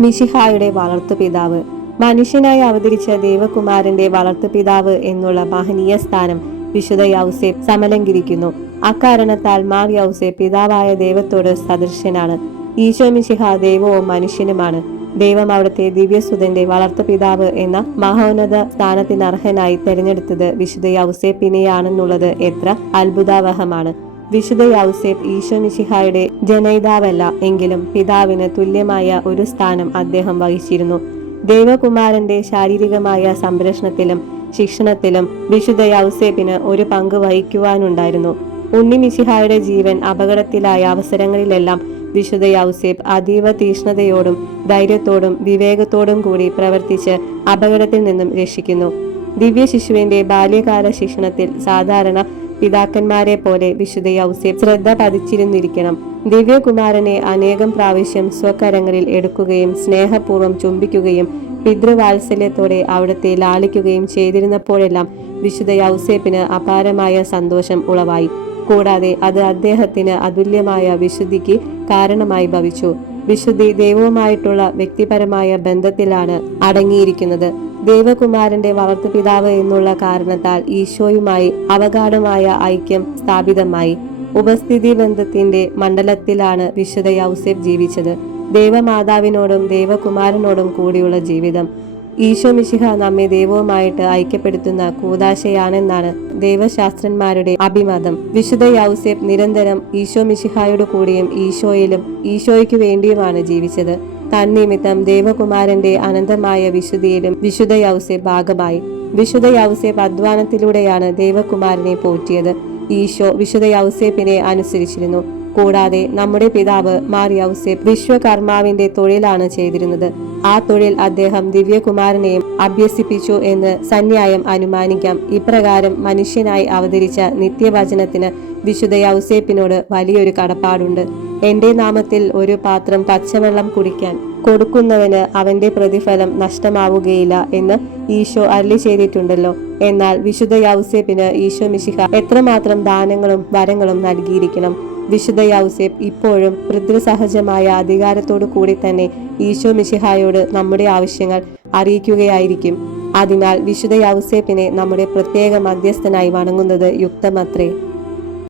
മിശിഹായുടെ വളർത്തുപിതാവ്. മനുഷ്യനായി അവതരിച്ച ദൈവകുമാരന്റെ വളർത്തുപിതാവ് എന്നുള്ള മഹനീയ സ്ഥാനം വിശുദ്ധ യൗസേപ്പ് സമലംഘിക്കുന്നു. അക്കാരണത്താൽ മാർ യൗസേപ്പ് പിതാവായ ദൈവത്തോട് സദൃശ്യനാണ്. ഈശോ മിശിഹ ദൈവവും മനുഷ്യനുമാണ്. ദൈവം അവിടുത്തെ ദിവ്യസുതന്റെ വളർത്തുപിതാവ് എന്ന മഹോന്നത സ്ഥാനത്തിനർഹനായി തെരഞ്ഞെടുത്തത് വിശുദ്ധ യൗസേപ്പിനെയാണെന്നുള്ളത് എത്ര അത്ഭുതാവഹമാണ്. വിശുദ്ധ യൗസേപ്പ് ഈശോ മിശിഹായുടെ ജനയിതാവല്ല എങ്കിലും പിതാവിന് തുല്യമായ ഒരു സ്ഥാനം അദ്ദേഹം വഹിച്ചിരുന്നു. ദൈവകുമാരന്റെ ശാരീരികമായ സംരക്ഷണത്തിലും ശിക്ഷണത്തിലും വിശുദ്ധ യൗസേപ്പിന് ഒരു പങ്ക് വഹിക്കുവാനുണ്ടായിരുന്നു. ഉണ്ണി മിശിഹായുടെ ജീവൻ അപകടത്തിലായ അവസരങ്ങളിലെല്ലാം വിശുദ്ധ യൗസേപ്പ് അതീവ തീക്ഷ്ണതയോടും ധൈര്യത്തോടും വിവേകത്തോടും കൂടി പ്രവർത്തിച്ച് അപകടത്തിൽ നിന്നും രക്ഷിക്കുന്നു. ദിവ്യ ശിശുവിന്റെ ബാല്യകാല ശിക്ഷണത്തിൽ സാധാരണ പിതാക്കന്മാരെ പോലെ വിശുദ്ധ യൗസേപ്പ് ശ്രദ്ധ പതിച്ചിരുന്നിരിക്കണം. ദിവ്യകുമാരനെ അനേകം പ്രാവശ്യം സ്വകരങ്ങളിൽ എടുക്കുകയും സ്നേഹപൂർവ്വം ചുംബിക്കുകയും പിതൃവാത്സല്യത്തോടെ അവിടുത്തെ ലാളിക്കുകയും ചെയ്തിരുന്നപ്പോഴെല്ലാം വിശുദ്ധ യൗസേപ്പിന് അപാരമായ സന്തോഷം ഉളവായി. കൂടാതെ അത് അദ്ദേഹത്തിന് അതുല്യമായ വിശുദ്ധിക്ക് കാരണമായി ഭവിച്ചു. വിശുദ്ധി ദൈവവുമായിട്ടുള്ള വ്യക്തിപരമായ ബന്ധത്തിലാണ് അടങ്ങിയിരിക്കുന്നത്. ദൈവകുമാരന്റെ വളർത്തുപിതാവ് എന്നുള്ള കാരണത്താൽ ഈശോയുമായി അവഗാഢമായ ഐക്യം സ്ഥാപിതമായി. ഉപസ്ഥിതി ബന്ധത്തിന്റെ മണ്ഡലത്തിലാണ് വിശുദ്ധ യൗസേപ്പ് ജീവിച്ചത്. ദൈവമാതാവിനോടും ദൈവകുമാരനോടും കൂടിയുള്ള ജീവിതം ഈശോ മിശിഹ നമ്മെ ദൈവവുമായിട്ട് ഐക്യപ്പെടുത്തുന്ന കൂദാശയാണെന്നാണ് ദൈവശാസ്ത്രന്മാരുടെ അഭിമതം. വിശുദ്ധ യൗസേപ്പ് നിരന്തരം ഈശോ മിശിഹായോട് കൂടിയും ഈശോയിലും ഈശോയ്ക്ക് വേണ്ടിയുമാണ് ജീവിച്ചത്. തന്നിമിത്തം ദൈവകുമാരന്റെ അനന്തമായ വിശുദ്ധിയിലും വിശുദ്ധ യൗസേപ്പ് ഭാഗമായി. വിശുദ്ധ യൗസേപ്പ് അധ്വാനത്തിലൂടെയാണ് ദൈവകുമാരനെ പോറ്റിയത്. ഈശോ വിശുദ്ധ യൗസേപ്പിനെ അനുസരിച്ചിരുന്നു. കൂടാതെ നമ്മുടെ പിതാവ് മാർ യൗസേപ്പ് വിശ്വകർമാവിന്റെ തൊഴിലാണ് ചെയ്തിരുന്നത്. ആ തൊഴിൽ അദ്ദേഹം ദിവ്യകുമാരനെയും അഭ്യസിപ്പിച്ചു എന്ന് സന്യായം അനുമാനിക്കാം. ഇപ്രകാരം മനുഷ്യനായി അവതരിച്ച നിത്യവചനത്തിന് വിശുദ്ധ യൗസേപ്പിനോട് വലിയൊരു കടപ്പാടുണ്ട്. എന്റെ നാമത്തിൽ ഒരു പാത്രം പച്ചവെള്ളം കുടിക്കാൻ കൊടുക്കുന്നവന് അവന്റെ പ്രതിഫലം നഷ്ടമാവുകയില്ല എന്ന് ഈശോ അരുളി ചെയ്തിട്ടുണ്ടല്ലോ. എന്നാൽ വിശുദ്ധ യൗസേപ്പിന് ഈശോ മിശിഹ എത്രമാത്രം ദാനങ്ങളും വരങ്ങളും നൽകിയിരിക്കണം. വിശുദ്ധ യൗസേപ്പ് ഇപ്പോഴും പിതൃസഹജമായ അധികാരത്തോടു കൂടി തന്നെ ഈശോ മിശിഹായോട് നമ്മുടെ ആവശ്യങ്ങൾ അറിയിക്കുകയായിരിക്കും. അതിനാൽ വിശുദ്ധ യൗസേപ്പിനെ നമ്മുടെ പ്രത്യേക മധ്യസ്ഥനായി വണങ്ങുന്നത് യുക്തമത്രേ.